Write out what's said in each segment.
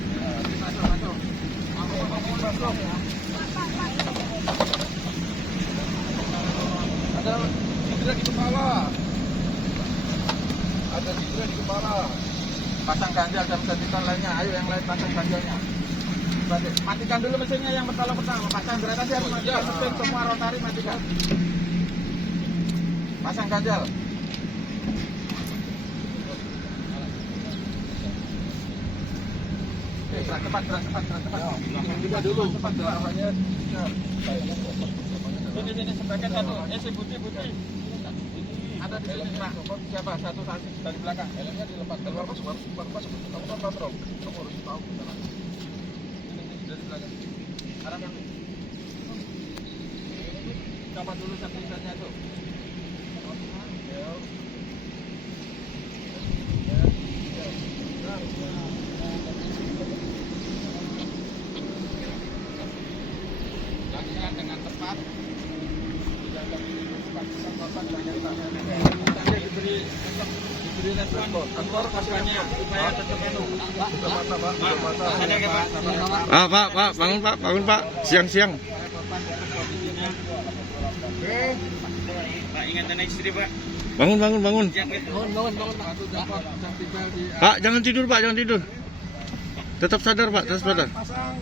depan. Masuk. Masuk. Ada cedera di kepala. Ada cedera di kepala. Pasang ganjal dan sentikan lainnya. Ayo yang lain pasang ganjalnya. Matikan dulu mesinnya yang pertama. Pasang berat aja harus matikan mesin, semua rotari matikan. Pasang ganjal. Gerak cepat. Kita dulu. Cepat arahnya. Sini sebagian satu. Si Budi. Ada di sini Pak. Siapa? Satu dari belakang. Helmnya dilepas. Keluar masuk. Kamu kan patrol. Kamu harus tahu. Dari belakang. Arahkan. Coba dulu sertifikatnya tuh. Lakukan dengan tepat. Diberi respon kantor kasihnya supaya tetap itu. Pak, bangun Pak. Siang. Pak, ingat anak istri Pak. Bangun. Bangun. Pak, jangan tidur. Tetap sadar Pak, tetap sadar. Pasang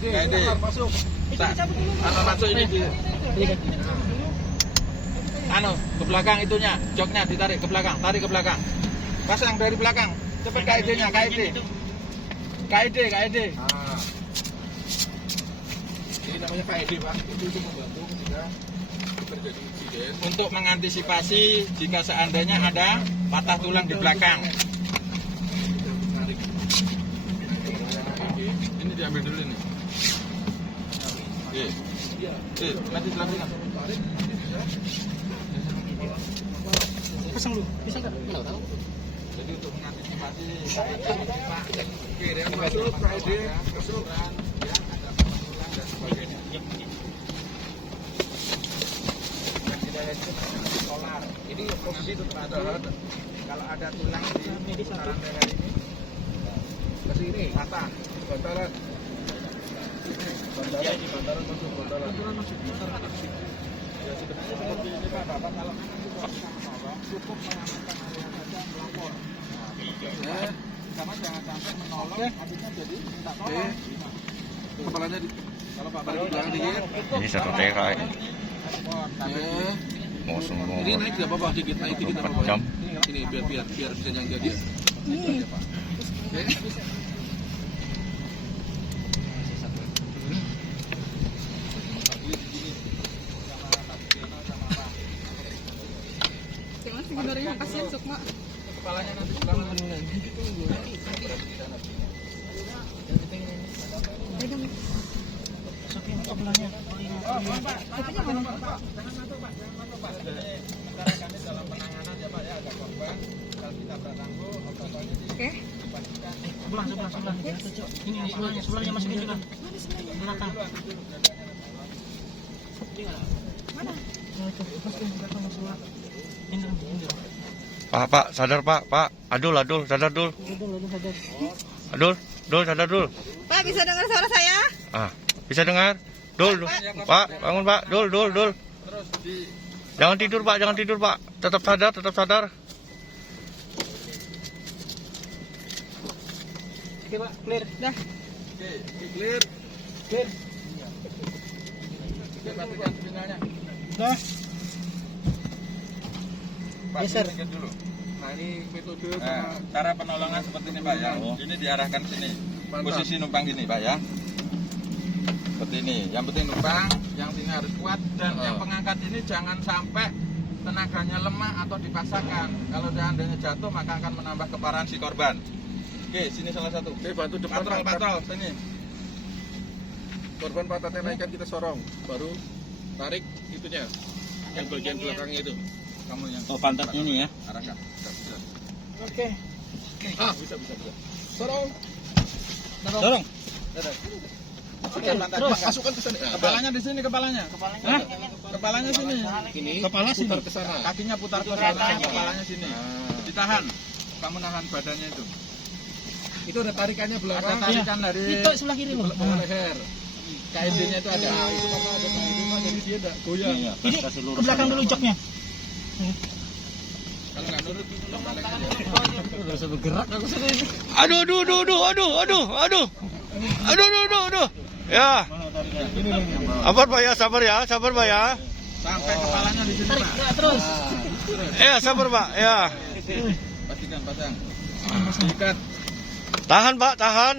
KED. Masuk. Masuk ini ke belakang itunya, joknya ditarik ke belakang, tarik ke belakang. Pasang dari belakang. Cepat KED-nya, KED. Ini namanya KED, Pak. Itu untuk membantu jika terjadi insiden. Untuk mengantisipasi jika seandainya ada patah tulang di belakang. Ini diambil dulu nih. Nanti dilakukan. Pasang dulu. Bisa enggak? Enggak tahu. Jadi untuk mengantisipasi masuk KED, masuk ya ada tulang dan sebagainya. Yang tidak itu solar. Ini posisi itu kalau ada tulang di putaran leher ini ke sini patah, bantalan. Bantalan masuk. Ya sebenarnya seperti ini Pak, Bapak kalau cukup mengamankan area saja melapor. Sama jangan sampai menolong, habisnya jadi minta tolong. Kepalanya kalau Pak Bari bilang dikit. Ini satu TK ini. Mau semua. Ini naik tidak apa-apa, naik dikit apa apa. Ini biar bisa yang jadi. Ini Pak. Sebenarnya kasihan Sukma. Kepalanya nanti belakang lagi. Dalam penanganan ya Pak ya, ada korban. Kalau kita bertangguh, obat-obatnya dipastikan. Sebelah. Ini sebelahnya masih juga. Belakang. Mana? Pak, sadar Pak. Adul, sadar Dul. Adul, sadar Dul. Pak, bisa dengar suara saya? Bisa dengar? Dul. Pak, bangun Pak. Dul. Terus Jangan tidur Pak. Tetap sadar. Oke Pak, clear. Dah. clear. Kita pastikan sinyalnya. Dah. Pak, Geser. pinggir dulu. Nah ini metode Cara penolongan seperti ini Pak ya. Ini diarahkan sini. Posisi numpang gini Pak ya. Seperti ini. yang penting numpang, yang sini harus kuat dan yang pengangkat ini jangan sampai tenaganya lemah atau dipaksakan. Kalau seandainya jatuh maka akan menambah keparahan si korban. Oke, sini salah satu. Oke, bantu depan. Patrol, sini. Korban pantatnya naikkan kita sorong, baru tarik itunya, yang bagian belakangnya itu. Kamu yang pantatnya ini ya. arahkan. Bisa. Oke. Bisa. Sorong. Dorong. Masukkan ke sana. Kepalanya di sini, kepalanya. Kepalanya sini. Ini kepala sini. Putar ke sana. Kakinya putar ke sana, kepalanya sini. Ditahan. Kamu nahan badannya itu. Itu ada tarikannya Ada belakang. tarikan dari Itu sebelah kiri loh. Bawah leher. KMD-nya itu ada. Nah, itu karena ada KMD Pak, jadi dia enggak goyang. Ini ke belakang dulu joknya. Kalau nggak nurut itu Udah bisa bergerak aku sendiri. Aduh, aduh, aduh, aduh, aduh, aduh, aduh. Aduh, aduh, aduh, aduh. Ya. Sabar Pak ya, sabar ya, sabar Pak ya. sampai kepalanya di sini Pak. Gerak terus. Ya, sabar Pak, ya. Pastikan pasang. Ikat. Tahan Pak, tahan.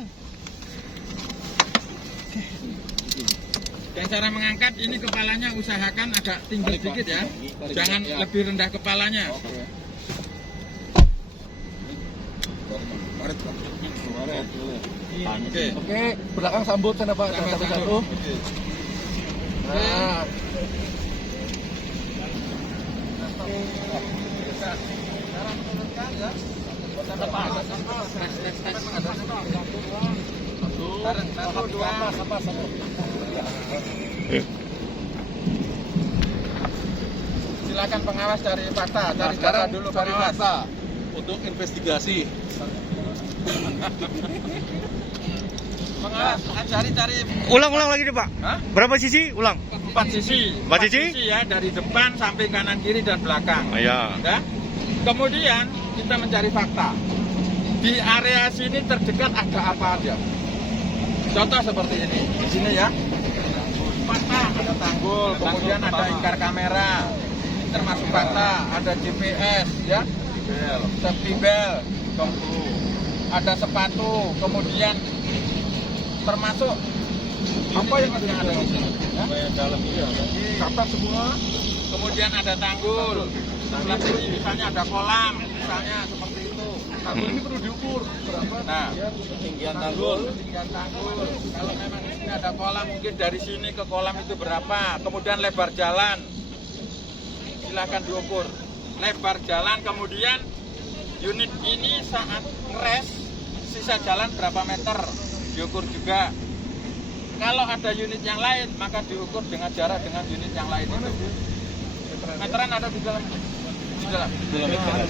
Dan cara mengangkat ini kepalanya usahakan agak tinggi sedikit ya. Jangan lebih rendah kepalanya. Oke. Oke, belakang sambut sana Pak, satu-satu. Nah, Satu, dua. Silakan pengawas cari fakta, cari data dulu cari pengawas. fakta untuk investigasi. Pengawas, cari Ulang lagi nih Pak. Hah? Berapa sisi? Ulang. 4 sisi. 4 sisi? Ya, dari depan sampai kanan kiri dan belakang. Ya. Ya. Kemudian kita mencari fakta. Di area sini terdekat ada apa aja? Contoh seperti ini. Di sini ya. Fakta ada tanggul, kemudian ada ingkar kamera. Ini termasuk fakta, ada GPS ya. Safety belt. Ada sepatu, kemudian termasuk apa yang ada di sini? Ya? Kapak semua. Kemudian ada tanggul. Sebelah sini misalnya ada kolam, misalnya seperti itu. Tanggul ini perlu diukur berapa? Nah, Ketinggian tanggul. ketinggian tanggul. Kalau memang di sini ada kolam, mungkin dari sini ke kolam itu berapa? Kemudian lebar jalan, silahkan diukur. Lebar jalan, kemudian unit ini saat ngeres, sisa jalan berapa meter, diukur juga. Kalau ada unit yang lain, maka diukur dengan jarak dengan unit yang lain itu. Meteran ada di dalam. Di dalam.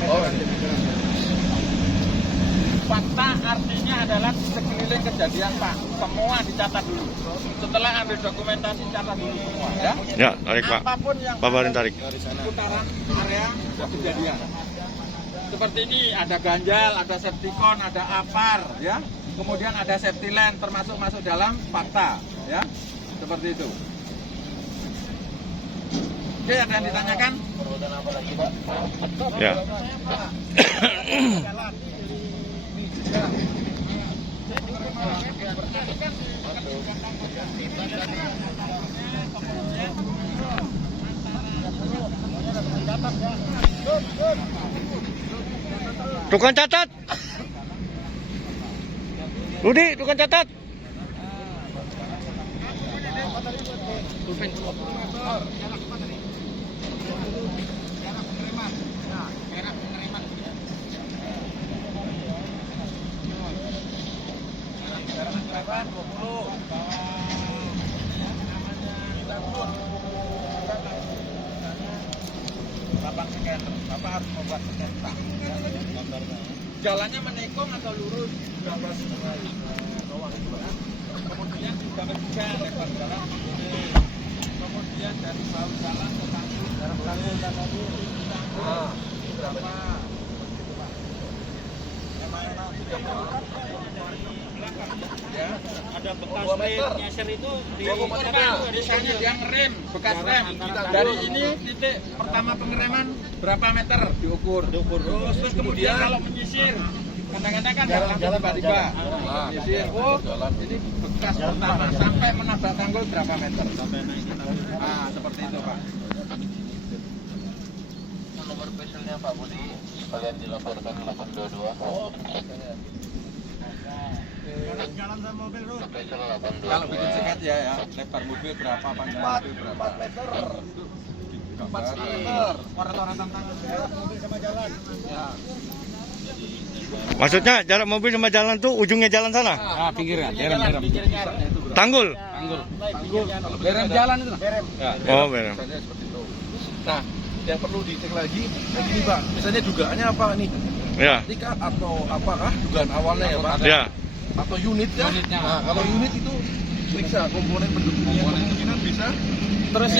Oh, Fakta artinya adalah sekeliling kejadian Pak. Semua dicatat dulu. Setelah ambil dokumentasi, catat dulu semua ya. Ya, tarik Pak. Apapun yang Pak Barin tarik. putaran area kejadian. Seperti ini ada ganjal, ada septikon, ada apar ya. Kemudian ada safety line termasuk masuk dalam fakta ya. Seperti itu. Oke, ada yang ditanyakan? Ya. Tukang catat. Rudi, tukang catat. Bapak harus membuat scan. Jalannya menekong atau lurus? Kemudian juga ketiga lebar jalan. Kemudian dari bawah jalan ke tanggul. Tanggul berapa? Ya, ada bekas rem nyeser itu di misalnya dia ngerem, bekas rem. Dari ini titik pertama pengereman berapa meter diukur. Terus kemudian kalau menyisir, kadang-kadang kan jalan tiba-tiba. Menyisir, oh ini bekas pertama sampai menabrak tanggul berapa meter. Ah, seperti itu Pak. Nomor peselnya Pak Budi, kalian dilaporkan 822. Oh. Jalan sama mobil terus. Spesial 822. Kalau bikin sekat ya, lebar mobil berapa, panjang mobil berapa. 4 meter. 4 meter. Coret-coretan tangan. Mobil sama jalan. Ya. Maksudnya jarak mobil sama jalan tuh ujungnya jalan sana. Pinggirnya. Tanggul. Lereng jalan itu. Berem. Oh, benar. Seperti itu. Nah, yang perlu dicek lagi, nah gini Pak, misalnya dugaannya apa nih? Ya. Tiket atau apakah dugaan awalnya ya Pak? Ya. Atau unitnya? Nah, kalau unit itu periksa komponen pendukungnya, kemungkinan bisa. Terus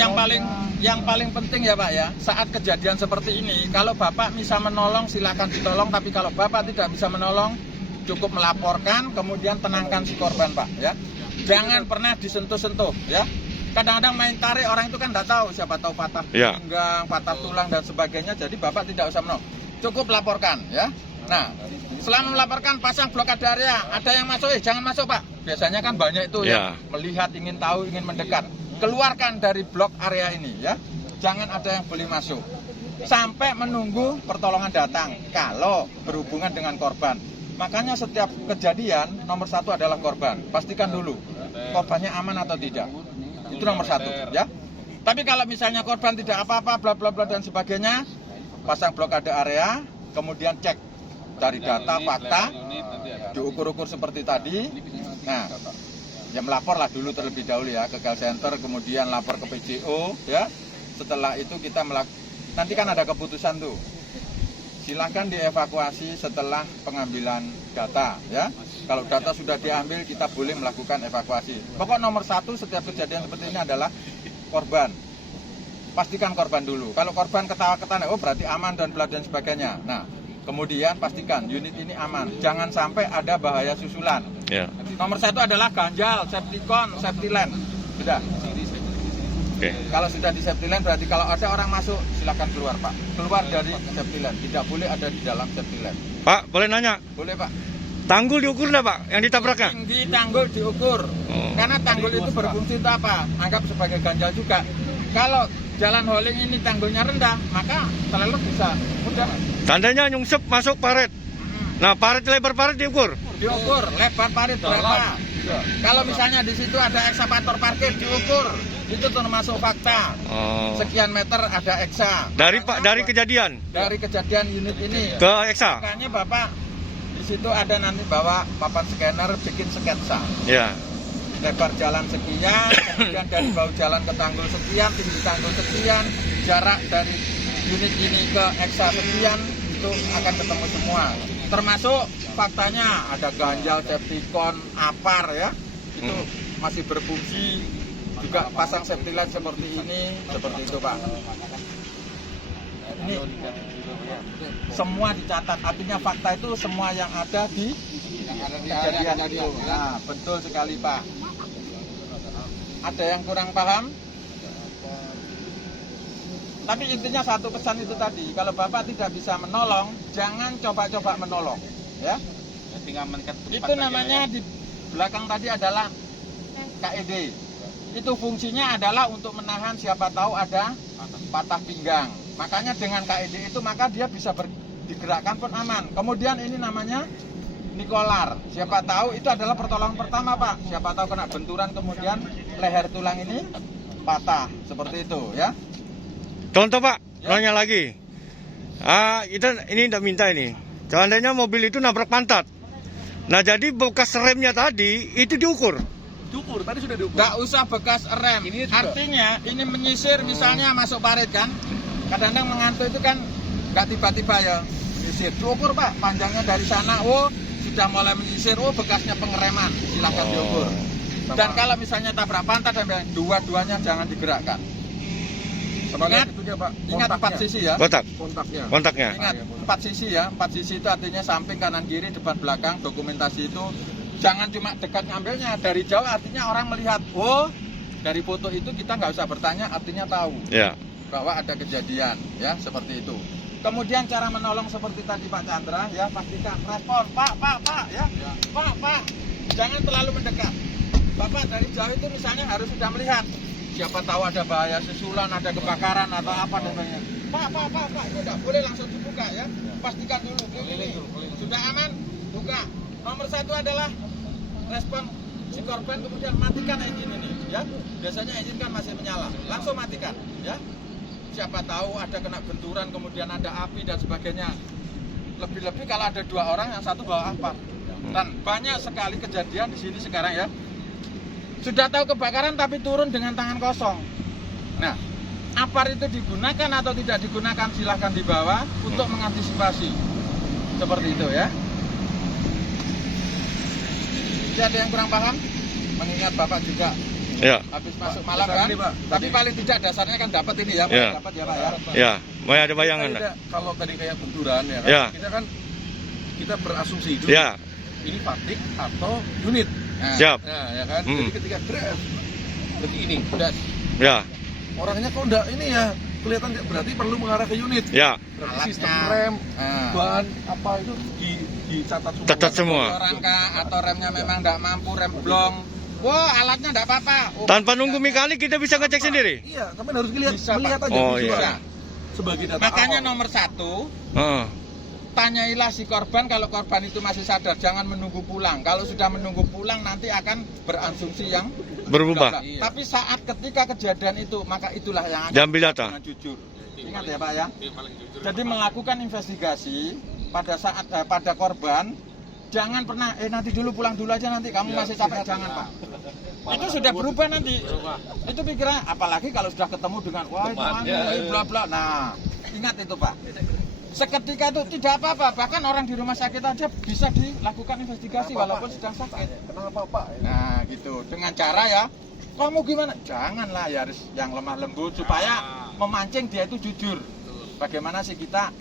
yang paling penting ya Pak ya, saat kejadian seperti ini, kalau Bapak bisa menolong silakan ditolong, tapi kalau Bapak tidak bisa menolong, cukup melaporkan, kemudian tenangkan si korban Pak ya. Jangan pernah disentuh-sentuh ya. Kadang-kadang main tarik orang itu kan nggak tahu, siapa tahu patah Ya. pinggang, patah tulang dan sebagainya. Jadi Bapak tidak usah menolong, cukup laporkan ya. Nah, selama melaporkan pasang blokade area, ada yang masuk, jangan masuk Pak. Biasanya kan banyak itu Ya. ya, melihat, ingin tahu, ingin mendekat. Keluarkan dari blok area ini ya. Jangan ada yang boleh masuk. Sampai menunggu pertolongan datang kalau berhubungan dengan korban. Makanya setiap kejadian nomor satu adalah korban. Pastikan dulu korbannya aman atau tidak. Itu nomor satu ya. Tapi kalau misalnya korban tidak apa-apa, bla bla bla dan sebagainya, pasang blokade area, kemudian cek dari data, fakta, diukur-ukur seperti tadi. Nah, ya melaporlah dulu terlebih dahulu ya ke call center, kemudian lapor ke PJO ya. Setelah itu kita nanti kan ada keputusan tuh. Silahkan dievakuasi setelah pengambilan data ya. Kalau data sudah diambil, kita boleh melakukan evakuasi. Pokok nomor satu setiap kejadian seperti ini adalah korban. Pastikan korban dulu. Kalau korban ketawa-ketawa, oh berarti aman dan bla dan sebagainya. Nah, kemudian pastikan unit ini aman. Jangan sampai ada bahaya susulan. Ya. Nomor satu adalah ganjal, safety con, safety line. Sudah. Oke. Kalau sudah di safety line berarti kalau ada orang masuk silakan keluar Pak. Keluar dari safety line. Tidak boleh ada di dalam safety line. Pak, boleh nanya? Boleh Pak. Tanggul diukur enggak, Pak, yang ditabraknya? Tinggi tanggul diukur. Karena tanggul itu berfungsi untuk apa? Anggap sebagai ganjal juga. Kalau jalan hauling ini tanggulnya rendah, maka trailer bisa mudah Tandanya nyungsep masuk parit. Nah, parit, lebar parit diukur. diukur. Lebar parit berapa? Kalau misalnya di situ ada ekskavator parkir diukur. Itu termasuk fakta. Oh. Sekian meter ada eksa. Dari kejadian Dari kejadian unit ini. ke eksa. Makanya Bapak di situ ada nanti bawa papan scanner, bikin sketsa. Ya. Lebar jalan sekian, kemudian dari bawah jalan ke tanggul sekian, tinggi tanggul sekian, jarak dari unit ini ke eksa sekian, itu akan ketemu semua. Termasuk faktanya ada ganjal, safety con, apar ya, itu masih berfungsi. Juga pasang safety light seperti ini, seperti itu Pak. Ini semua dicatat, artinya fakta itu semua yang ada di kejadian itu. Nah, betul sekali Pak. Ada yang kurang paham? Tapi intinya satu pesan itu tadi, kalau Bapak tidak bisa menolong, jangan coba-coba menolong, ya. Itu namanya di belakang tadi adalah KED. Itu fungsinya adalah untuk menahan siapa tahu ada patah pinggang. Makanya dengan KED itu maka dia bisa digerakkan pun aman. Kemudian ini namanya Nikolar. Siapa tahu itu adalah pertolongan pertama Pak. Siapa tahu kena benturan kemudian leher tulang ini patah seperti itu ya. Contoh Pak, nanya lagi. Ini tidak minta ini. Seandainya mobil itu nabrak pantat. Nah jadi bekas remnya tadi itu diukur. Diukur, tadi sudah diukur. Nggak usah bekas rem. Artinya ini menyisir misalnya masuk parit kan. Kadang-kadang mengantuk itu kan nggak tiba-tiba ya menyisir. Diukur Pak, panjangnya dari sana. Oh sudah mulai menyisir. Oh bekasnya pengereman. Silakan diukur. Dan kalau misalnya tabrak pantat dan dua-duanya jangan digerakkan. Ingat 4 sisi ya. Kontaknya. Ingat 4 sisi ya. 4 sisi itu artinya samping, kanan, kiri, depan, belakang. Dokumentasi itu jangan cuma dekat ngambilnya, dari jauh artinya orang melihat. Oh, dari foto itu kita nggak usah bertanya, artinya tahu Ya. bahwa ada kejadian ya seperti itu. Kemudian cara menolong seperti tadi Pak Chandra ya, pastikan respon Pak ya. Pak, jangan terlalu mendekat. Bapak dari jauh itu misalnya harus sudah melihat. Siapa tahu ada bahaya susulan, ada kebakaran atau apa dan sebagainya. Pak, itu tidak boleh langsung dibuka ya. Pastikan dulu. Sudah aman, buka. Nomor 1 adalah respon si korban, kemudian matikan engine ini ya. Biasanya engine kan masih menyala, langsung matikan ya. Siapa tahu ada kena benturan, kemudian ada api dan sebagainya. Lebih-lebih kalau ada 2 orang, yang satu bawa apa. Dan banyak sekali kejadian di sini sekarang ya. Sudah tahu kebakaran tapi turun dengan tangan kosong. Nah, apar itu digunakan atau tidak digunakan silahkan dibawa untuk mengantisipasi. Seperti itu ya. Jadi ada yang kurang paham? Mengingat Bapak juga Ya, habis masuk malam kan? Tapi paling tidak dasarnya kan dapat ini ya, Ya. dapat ya Pak ya. ya, mau ada bayangan. Kalau tadi kayak benturan ya kan, Ya. kita berasumsi dulu Ya, ini faktik atau unit. Nah, siap. Nah, ya kan. Hmm. Jadi ketika grab berarti ini udah Ya, orangnya kok enggak ini ya kelihatan berarti perlu mengarah ke unit. ya, Berarti Alatnya. sistem rem, Nah. ban apa itu dicatat semua. Catat semua. Orang kah atau remnya memang tidak mampu, rem blong. Wah, alatnya tidak apa-apa. Oh, tanpa nunggu mekanik kita bisa ngecek sendiri. Iya, tapi harus melihat Bisa, Pak. melihat aja Oh, visual. iya. Sebagai data Makanya awal. nomor 1, Heeh. tanyailah si korban kalau korban itu masih sadar, jangan menunggu pulang. Kalau sudah menunggu pulang nanti akan berasumsi yang Berubah. Iya. Tapi saat ketika kejadian itu, maka itulah yang akan Diambil data. dengan jujur. Ingat ya Pak ya. Jadi melakukan investigasi pada saat pada korban, jangan pernah nanti dulu pulang dulu aja nanti kamu masih capek, jangan Pak. Itu sudah berubah nanti. Itu pikiran, apalagi kalau sudah ketemu dengan wah itu bla bla. Nah, ingat itu Pak. Seketika itu tidak apa-apa, bahkan orang di rumah sakit aja bisa dilakukan investigasi walaupun sedang sakit. Kenapa Pak? Nah gitu, dengan cara ya, kamu gimana? Janganlah ya, harus yang lemah lembut supaya memancing dia itu jujur. Bagaimana sih kita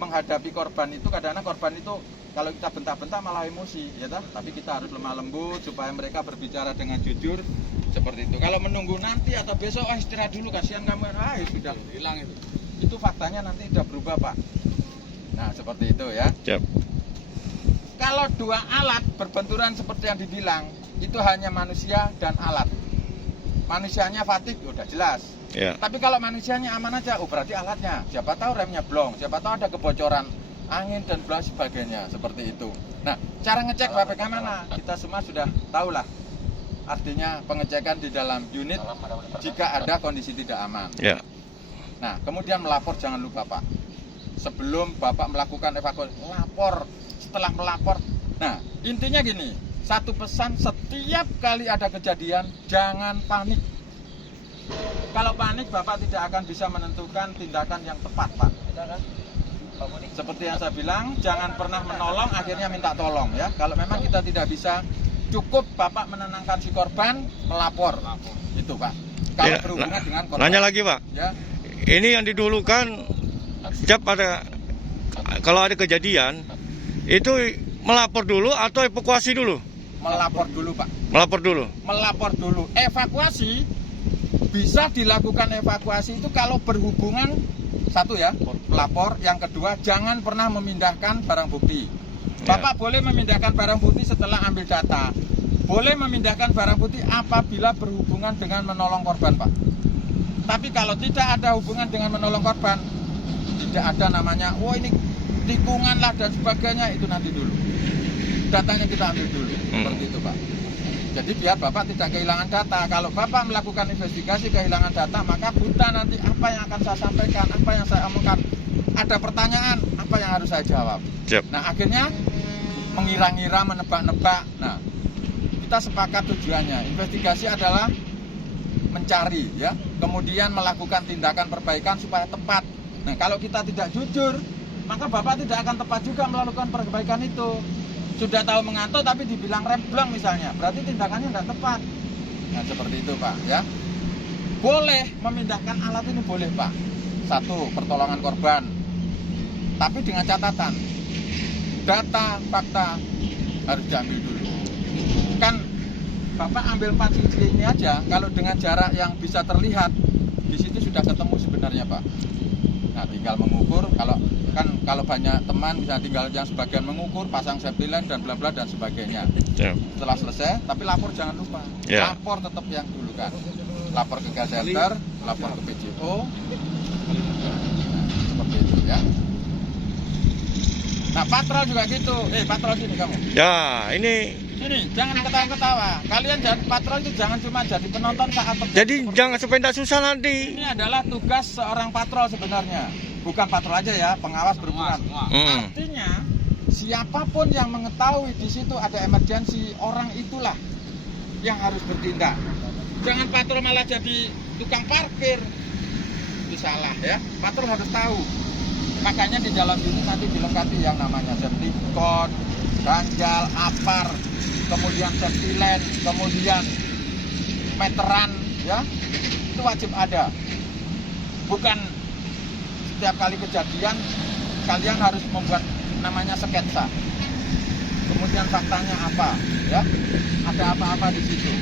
menghadapi korban itu, kadang-kadang korban itu kalau kita bentak-bentak malah emosi, ya toh? Tapi kita harus lemah lembut supaya mereka berbicara dengan jujur seperti itu. Kalau menunggu nanti atau besok, istirahat dulu, kasihan kamu, sudah hilang itu. Itu faktanya nanti sudah berubah Pak. Nah seperti itu ya. Siap. Kalau dua alat berbenturan seperti yang dibilang, itu hanya manusia dan alat. Manusianya fatik, udah jelas. Ya. Tapi kalau manusianya aman aja, berarti alatnya. Siapa tahu remnya blong, siapa tahu ada kebocoran angin dan sebagainya, seperti itu. Nah, cara ngecek bagaimana? Kita semua sudah tahu lah. Artinya pengecekan di dalam unit jika ada kondisi tidak aman. Ya. Nah, kemudian melapor jangan lupa Pak. Sebelum Bapak melakukan evakuasi, lapor. Setelah melapor, nah intinya gini, satu pesan, setiap kali ada kejadian jangan panik. Kalau panik Bapak tidak akan bisa menentukan tindakan yang tepat Pak. Seperti yang saya bilang, jangan pernah menolong akhirnya minta tolong ya. Kalau memang kita tidak bisa, cukup Bapak menenangkan si korban, melapor. Itu Pak. Kalau Ya, berhubungan dengan korban. Nanya lagi Pak, Ya. ini yang didulukan setiap ada kalau ada kejadian itu melapor dulu atau evakuasi dulu? Melapor dulu Pak. Melapor dulu. Melapor dulu. Evakuasi bisa dilakukan evakuasi itu kalau berhubungan, satu ya, melapor. Yang kedua, jangan pernah memindahkan barang bukti. Bapak boleh memindahkan barang bukti setelah ambil data. Boleh memindahkan barang bukti apabila berhubungan dengan menolong korban Pak. Tapi kalau tidak ada hubungan dengan menolong korban, tidak ada namanya, wah ini tikungan lah dan sebagainya, itu nanti dulu. Datanya kita ambil dulu, seperti itu Pak. Jadi biar Bapak tidak kehilangan data. Kalau Bapak melakukan investigasi kehilangan data, maka buta nanti apa yang akan saya sampaikan, apa yang saya omongkan. Ada pertanyaan, apa yang harus saya jawab. Siap. Nah akhirnya mengira-ngira, menebak-nebak. Nah kita sepakat tujuannya. Investigasi adalah mencari ya, kemudian melakukan tindakan perbaikan supaya tepat. Nah kalau kita tidak jujur, maka Bapak tidak akan tepat juga melakukan perbaikan itu. Sudah tahu mengantuk tapi dibilang rem blong misalnya, berarti tindakannya tidak tepat. Nah seperti itu Pak ya. Boleh memindahkan alat ini, boleh Pak. Satu, pertolongan korban. Tapi dengan catatan, data, fakta harus diambil dulu. Kan Bapak ambil 4 cc ini aja, kalau dengan jarak yang bisa terlihat, di situ sudah ketemu sebenarnya Pak. Nah tinggal mengukur, kalau banyak teman bisa tinggal yang sebagian mengukur, pasang safety line dan bla bla dan sebagainya. Siap. Setelah selesai, tapi lapor jangan lupa. Ya. Lapor tetap yang dulu kan. Lapor ke gas shelter, lapor ke PJO. Nah, seperti itu ya. Nah patrol juga gitu. Patrol sini kamu. Ya, ini Sini, jangan ketawa-ketawa. Kalian jangan patrol itu jangan cuma jadi penonton saat terjadi jadi seperti jangan sampai tidak susah nanti. ini adalah tugas seorang patrol sebenarnya. Bukan patrol aja ya, pengawas berhubungan. Artinya siapapun yang mengetahui di situ ada emergensi, orang itulah yang harus bertindak. Jangan patrol malah jadi tukang parkir. Itu salah ya. Patrol harus tahu Makanya di dalam unit nanti dilengkapi yang namanya safety cone, ganjal, apar, kemudian safety line, kemudian meteran, ya itu wajib ada. Bukan setiap kali kejadian kalian harus membuat namanya sketsa. Kemudian faktanya apa, ya? Ada apa-apa di situ.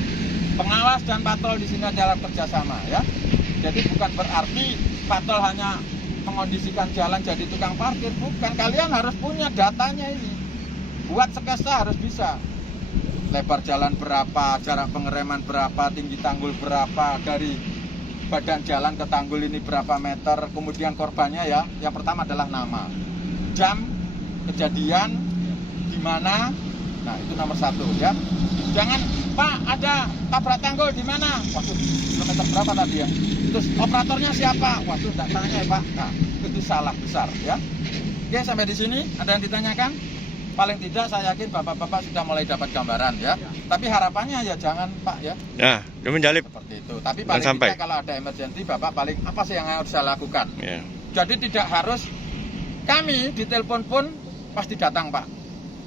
Pengawas dan patrol di sini adalah kerjasama, ya. Jadi bukan berarti patrol hanya mengondisikan jalan jadi tukang parkir, bukan. Kalian harus punya datanya ini. Buat sketsa harus bisa. Lebar jalan berapa, jarak pengereman berapa, tinggi tanggul berapa, dari badan jalan ke tanggul ini berapa meter, kemudian korbannya, ya. Yang pertama adalah nama, jam, kejadian, di mana. Nah, itu nomor 1, ya. Jangan, Pak, ada tabrak tanggul di mana? Waduh, kilometer berapa tadi, ya? Terus operatornya siapa? Waduh, enggak tanya, ya, Pak. Nah, itu salah besar, ya. Oke, sampai di sini ada yang ditanyakan? Paling tidak saya yakin bapak-bapak sudah mulai dapat gambaran, ya. Tapi harapannya ya jangan, Pak, ya. Nah, demi jalip. Seperti itu. Tapi paling tidak kalau ada emergency, Bapak paling apa sih yang harus saya lakukan? Ya. Jadi tidak harus kami ditelepon pun pasti datang, Pak.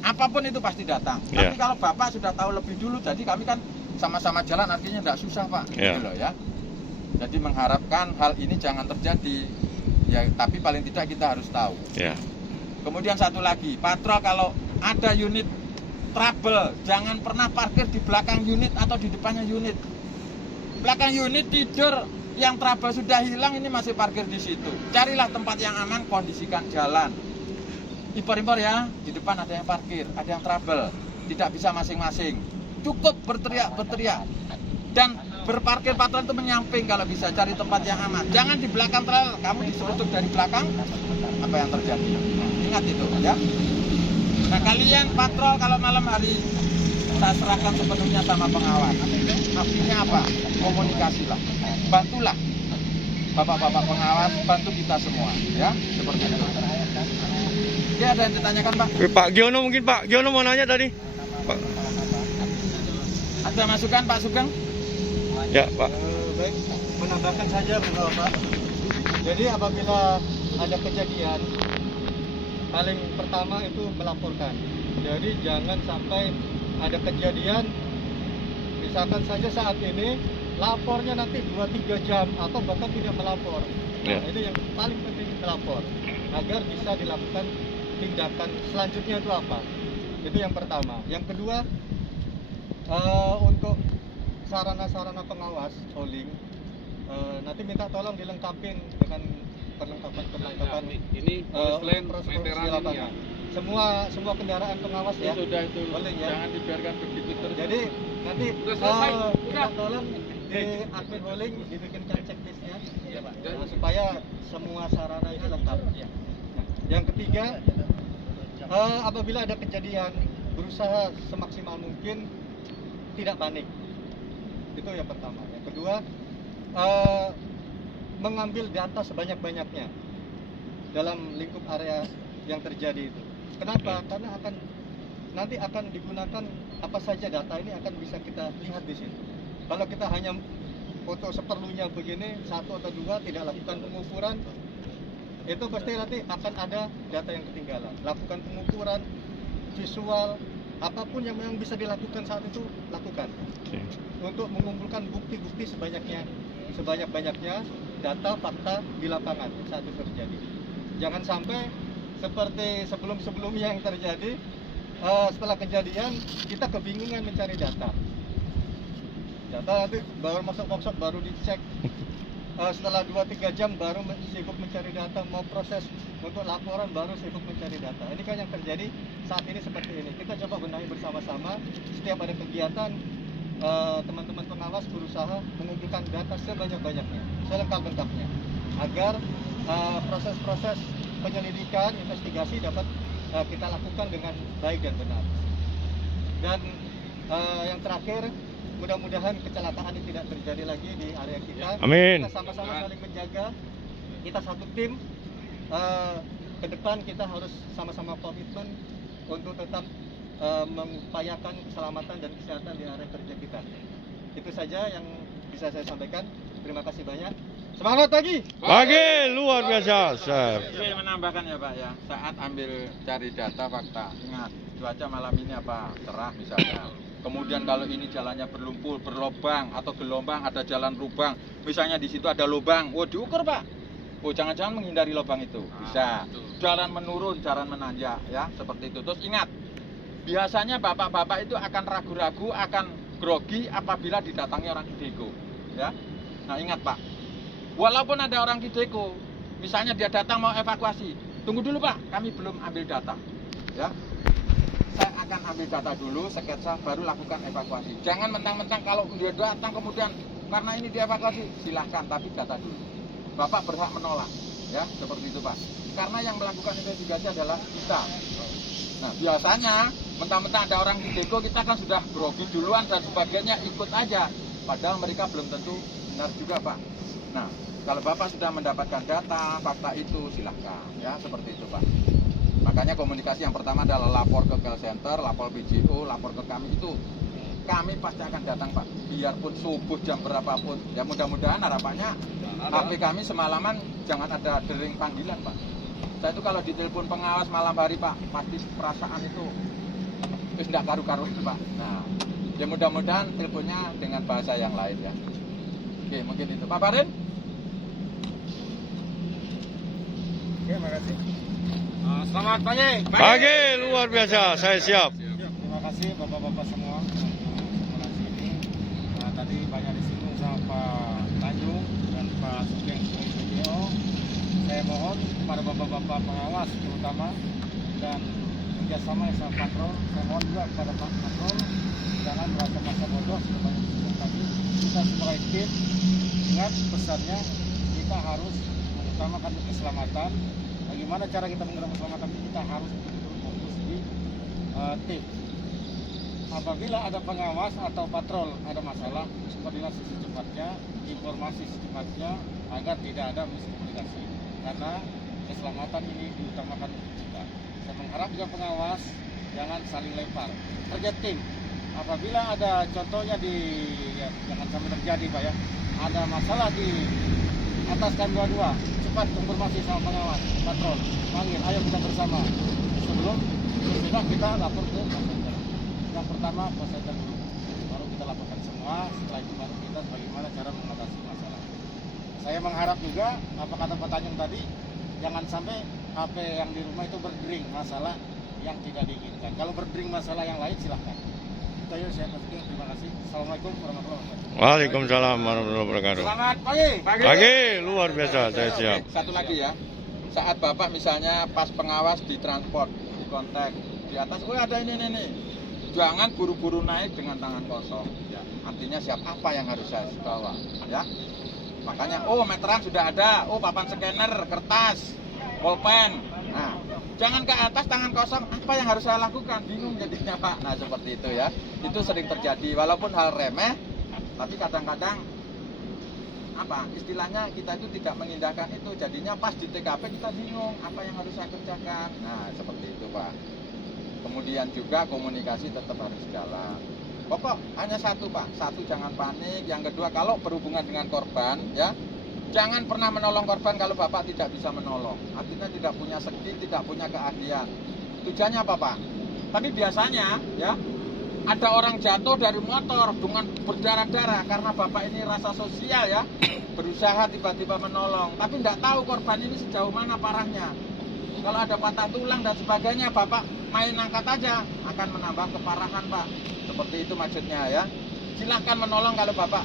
Apapun itu pasti datang. Ya. Tapi kalau Bapak sudah tahu lebih dulu, jadi kami kan sama-sama jalan, artinya tidak susah, Pak. Ya. Gitu loh, ya. Jadi mengharapkan hal ini jangan terjadi. Ya, tapi paling tidak kita harus tahu. Ya. Kemudian satu lagi, patrol kalau ada unit trouble, jangan pernah parkir di belakang unit atau di depannya unit. Belakang unit tidur, yang trouble sudah hilang, ini masih parkir di situ. Carilah tempat yang aman, kondisikan jalan. Impor-impor, ya, di depan ada yang parkir, ada yang trouble, tidak bisa masing-masing. Cukup berteriak. Dan berparkir patrol itu menyamping kalau bisa, cari tempat yang aman. Jangan di belakang trailer, kamu diseruduk dari belakang, apa yang terjadi? Nah, ingat itu, ya. Nah, kalian patrol kalau malam hari saya serahkan sepenuhnya sama pengawas. Artinya apa? Komunikasilah, bantulah bapak-bapak pengawas, bantu kita semua, ya, seperti itu. Oke, ada yang ditanyakan, Pak? Pak Giono mungkin, Pak Giono mau nanya tadi. Pak. Ada masukan, Pak Sugeng? Ya, Pak. Baik, menambahkan saja Bapak. Jadi apabila ada kejadian, paling pertama itu melaporkan. Jadi jangan sampai ada kejadian, misalkan saja saat ini lapornya nanti 2-3 jam atau bahkan tidak melapor. Nah, Ya. ini yang paling penting, melapor agar bisa dilakukan tindakan selanjutnya itu apa. Itu yang pertama. Yang kedua, untuk sarana-sarana pengawas polling, nanti minta tolong dilengkapin dengan perlengkapan ini proses di lapangan. ya. Semua kendaraan pengawas ya. Sudah itu, Boleh, ya. jangan dibiarkan begitu terus. Jadi nanti Udah selesai. minta tolong di admin polling dibikinkan checklistnya, supaya semua sarana ini lengkap. Nah, yang ketiga, apabila ada kejadian, berusaha semaksimal mungkin tidak panik. Itu yang pertama. Yang kedua, mengambil data sebanyak-banyaknya dalam lingkup area yang terjadi itu. Kenapa? Karena nanti akan digunakan apa saja data ini akan bisa kita lihat di situ. Kalau kita hanya foto seperlunya begini, 1 atau 2, tidak lakukan pengukuran, itu pasti nanti akan ada data yang ketinggalan. Lakukan pengukuran visual, apapun yang memang bisa dilakukan saat itu, lakukan. Untuk mengumpulkan bukti-bukti sebanyak-banyaknya data fakta di lapangan saat itu terjadi. Jangan sampai seperti sebelum-sebelumnya yang terjadi, setelah kejadian kita kebingungan mencari data nanti baru masuk workshop baru dicek, setelah 2-3 jam baru sibuk mencari data, mau proses untuk laporan baru sibuk mencari data. Ini kan yang terjadi saat ini seperti ini. Kita coba benahi bersama-sama. Setiap ada kegiatan, teman-teman pengawas berusaha mengumpulkan data sebanyak-banyaknya, selengkap-lengkapnya, agar proses-proses penyelidikan, investigasi dapat kita lakukan dengan baik dan benar. Dan yang terakhir, mudah-mudahan kecelakaan ini tidak terjadi lagi di area kita. Amin. Kita sama-sama saling menjaga, kita satu tim. Ke depan kita harus sama-sama komitmen untuk tetap mengupayakan keselamatan dan kesehatan di area kerja kita. Itu saja yang bisa saya sampaikan. Terima kasih banyak. Semangat lagi. Pagi luar biasa, Chef. Saya menambahkan ya Pak ya, saat ambil cari data fakta, ingat cuaca malam ini apa? Cerah misalnya. Kemudian kalau ini jalannya berlumpur, berlobang atau gelombang, ada jalan lubang, misalnya di situ ada lubang, diukur Pak. Jangan-jangan menghindari lubang itu, bisa. Jalan menurun, jalan menanjak, ya seperti itu. Terus ingat, biasanya bapak-bapak itu akan ragu-ragu, akan grogi apabila didatangi orang Kideko, ya. Nah ingat Pak, walaupun ada orang Kideko, misalnya dia datang mau evakuasi, tunggu dulu Pak, kami belum ambil data, ya. Saya akan ambil data dulu, sketsa, baru lakukan evakuasi. Jangan mentang-mentang kalau dia datang kemudian karena ini dievakuasi, silahkan, tapi data dulu. Bapak berhak menolak, ya seperti itu Pak. Karena yang melakukan investigasi adalah kita. Nah biasanya mentang-mentang ada orang Kideko, kita kan sudah grogi duluan dan sebagainya, ikut aja. Padahal mereka belum tentu benar juga Pak. Nah kalau Bapak sudah mendapatkan data, fakta itu silahkan, ya seperti itu Pak. Makanya komunikasi yang pertama adalah lapor ke call center, lapor PJO, lapor ke kami itu. Kami pasti akan datang Pak, biarpun subuh jam berapapun. Ya mudah-mudahan harapannya HP kami semalaman jangan ada dering panggilan Pak. Saya itu kalau ditelepon pengawas malam hari Pak, pasti perasaan itu tidak karu-karu itu Pak. Nah, ya mudah-mudahan teleponnya dengan bahasa yang lain ya. Oke, mungkin itu Pak Barin. Oke, makasih. Selamat pagi. Pagi luar biasa, saya siap. Terima kasih bapak-bapak semua yang sini. Nah, tadi banyak disinggung sama Pak Tanjung dan Pak Sugeng PJO. Saya mohon kepada bapak-bapak pengawas terutama dan kerjasama yang sama patrol. Saya mohon juga kepada Pak Patrol jangan merasa masa bodoh seperti disinggung tadi. Kita sebagai tim ingat pesannya, kita harus mengutamakan keselamatan. Bagaimana cara kita menggerakkan keselamatan ini, kita harus betul-betul fokus di tim. Apabila ada pengawas atau patrol ada masalah, koordinasi secepatnya, informasi secepatnya agar tidak ada miskomunikasi. Karena keselamatan ini diutamakan untuk kita. Saya mengharap juga pengawas jangan saling lempar, kerja tim. Apabila ada contohnya jangan sampai terjadi Pak ya, ada masalah di atas KM22, cepat informasi sama pengawas, patrol, panggil, ayo kita bersama. Sebelum sesudah kita lapor ke call center. Yang pertama call center dulu, baru kita laporkan semua. Setelah itu baru kita bagaimana cara mengatasi masalah. Saya mengharap juga apa kata Pak Tanjung tadi, jangan sampai HP yang di rumah itu berdering masalah yang tidak diinginkan. Kalau berdering masalah yang lain silahkan. Itu aja saya kasih. Terima kasih. Assalamualaikum warahmatullahi wabarakatuh. Waalaikumsalam warahmatullahi wabarakatuh. Selamat pagi. Pagi luar biasa, saya siap. Satu lagi ya, saat Bapak misalnya pas pengawas di transport, di kontak, di atas, ada ini. Jangan buru-buru naik dengan tangan kosong. Ya. Artinya siap apa yang harus saya bawa, ya. Makanya, meteran sudah ada, papan scanner, kertas, pulpen. Nah, jangan ke atas tangan kosong, apa yang harus saya lakukan? Bingung jadinya Pak. Nah seperti itu ya, itu sering terjadi. Walaupun hal remeh, tapi kadang-kadang istilahnya kita itu tidak mengindahkan itu, jadinya pas di TKP kita bingung apa yang harus saya kerjakan. Nah seperti itu Pak. Kemudian juga komunikasi tetap harus jalan. Pokok hanya satu Pak, satu jangan panik. Yang kedua, kalau berhubungan dengan korban ya, jangan pernah menolong korban kalau Bapak tidak bisa menolong. Artinya tidak punya skill, tidak punya keahlian. Tujuannya apa Pak? Tapi biasanya ya, ada orang jatuh dari motor dengan berdarah-darah karena Bapak ini rasa sosial ya, berusaha tiba-tiba menolong, tapi tidak tahu korban ini sejauh mana parahnya. Kalau ada patah tulang dan sebagainya, Bapak main angkat aja, akan menambah keparahan Pak. Seperti itu maksudnya ya. Silahkan menolong kalau Bapak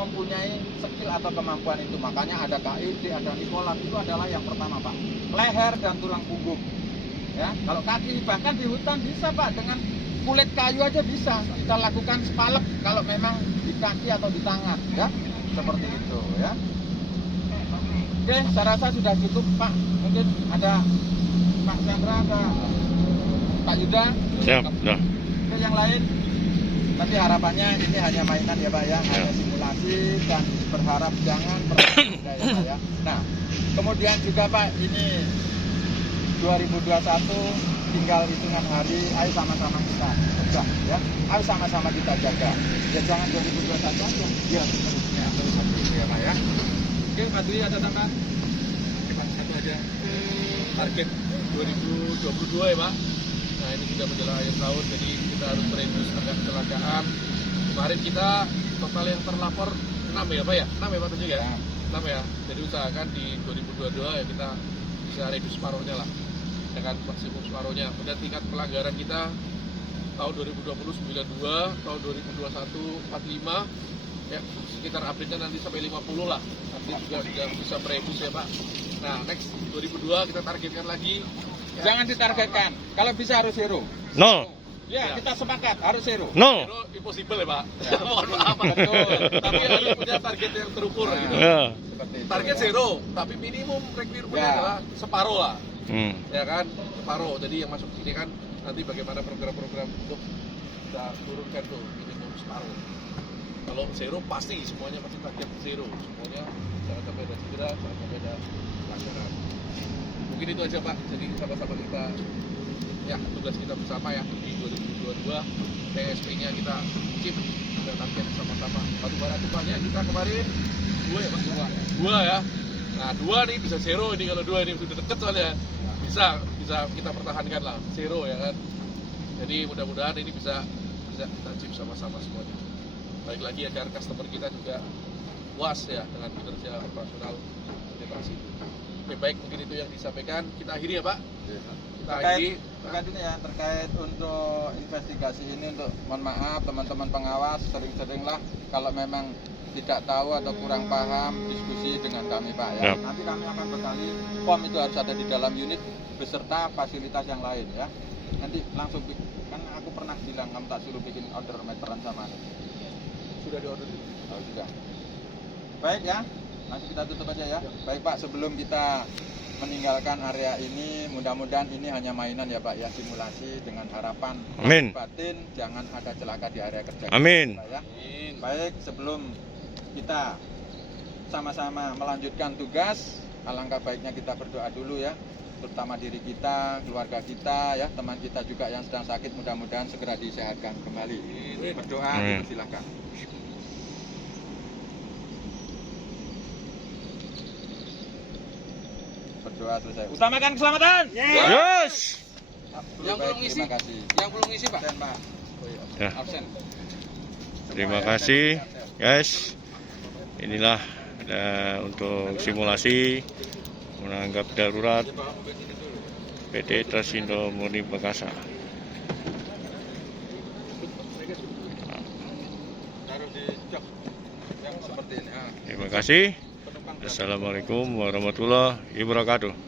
mempunyai skill atau kemampuan itu. Makanya ada KID, ada Nikolat, itu adalah yang pertama Pak. Leher dan tulang punggung. Ya, kalau kaki bahkan di hutan bisa Pak, dengan kulit kayu aja bisa kita lakukan spalep kalau memang di kaki atau di tangan ya, seperti itu ya. Oke, saya rasa sudah cukup Pak. Mungkin ada Pak Chandra, ada Pak Yuda. Siap, dah. Oke, yang lain. Tapi harapannya ini hanya mainan ya Pak ya, hanya simulasi dan berharap jangan pernah ada ya Pak ya. Nah, kemudian juga Pak, ini 2021 tinggal hitungan hari, ayo sama-sama kita jaga ya, ayo sama-sama kita jaga. Ya jangan 2021 aja, ya seterusnya, terus seperti itu ya Pak ya. Oke, Pak Dwi ada tambahan? Pak, satu aja. Target 2022 ya Pak. Nah ini sudah menjelang akhir tahun, jadi kita harus mereduksi angka kecelakaan. Kemarin kita total yang terlapor 6 ya Pak ya? 6 ya Pak Tunjuk ya? 6 ya. Jadi usahakan di 2022 ya kita bisa reduce separuhnya lah. Dengan maksimum separuhnya. Kemudian tingkat pelanggaran kita tahun 2020 92, tahun 2021 45, ya sekitar update-nya nanti sampai 50 lah. Nanti juga bisa mereduce ya Pak. Nah next 2002 kita targetkan lagi. Jangan ditargetkan, kalau bisa harus zero. Nol. Ya, kita sepakat harus zero. Nol. Zero impossible ya Pak. Mohon maaf Pak. Tapi harus punya target yang terukur gitu. Ya. Target zero, tapi minimum requirement adalah separuh lah. Ya kan, separuh. Jadi yang masuk sini kan nanti bagaimana program-program untuk kita turunkan tuh minimum separuh. Kalau zero pasti semuanya pasti target zero. Semuanya jangan sampai ada cedera, jangan sampai ada pelanggaran. Mungkin itu aja Pak. Jadi sama-sama kita ya tugas kita bersama ya di 2022 TSP-nya kita keep dan target sama-sama. Batubara tumpahnya kita kemarin 2 ya Pak? 2 ya. Nah 2 nih bisa zero ini, kalau 2 ini sudah deket soalnya bisa kita pertahankan lah zero ya kan. Jadi mudah-mudahan ini bisa kita achieve sama-sama semuanya. Baik lagi agar customer kita juga puas ya dengan kinerja operasional operasi. Oke, baik mungkin itu yang disampaikan. Kita akhiri ya Pak. Kita akhiri. Terkait ini ya, terkait untuk investigasi ini, untuk mohon maaf teman-teman pengawas, sering-seringlah kalau memang tidak tahu atau kurang paham diskusi dengan kami Pak ya. Yap. Nanti kami akan bekali form itu harus ada di dalam unit beserta fasilitas yang lain ya. Nanti langsung kan aku pernah bilang kamu tak suruh bikin order meteran sama ini. Sudah di order. Oh, sudah. Baik ya, langsung kita tutup aja ya. Baik Pak, sebelum kita meninggalkan area ini, mudah-mudahan ini hanya mainan ya Pak ya, simulasi dengan harapan Amin. batin jangan ada celaka di area kerja. Amin. Pak, ya. Baik, sebelum kita sama-sama melanjutkan tugas, alangkah baiknya kita berdoa dulu ya, terutama diri kita, keluarga kita ya, teman kita juga yang sedang sakit, mudah-mudahan segera disehatkan kembali. Berdoa, Amin. silakan. Berdoa selesai. Utamakan keselamatan. Yes. Yang belum ngisi. Terima kasih. Yang belum ngisi Pak. Absen, Pak. Ya. Absen. Terima kasih, guys. Inilah untuk simulasi menanggap darurat PT Trasindo Murni Bekasa. Taruh di jok yang seperti ini. Terima kasih. Assalamualaikum warahmatullahi wabarakatuh.